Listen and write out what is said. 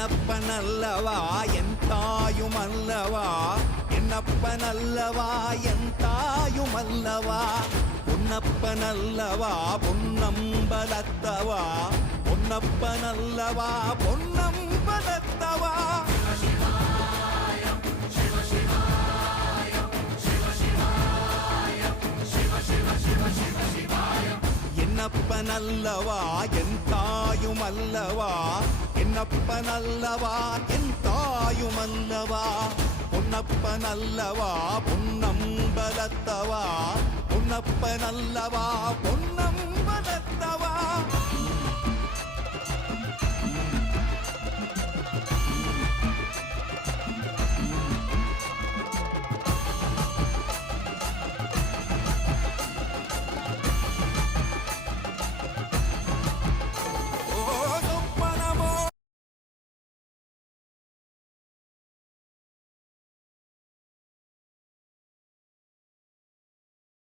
என்னப்பனல்லவா என் தாயுமல்லவா, என்னப்பனல்லவா என் தாயுமல்லவா, பொன்னப்பனல்லவா பொன்னம்பலத்தவா, பொன்னப்பனல்லவா பொன்னம்பலத்தவா. என்னப்பனல்லவா என் தாயுமல்லவா, என்னப்பனல்லவா என் தாயுமல்லவா, பொன்னப்பனல்லவா பொன்னம்பலத்தவா, பொன்னப்பனல்லவா பொன்னம்பலத்தவா.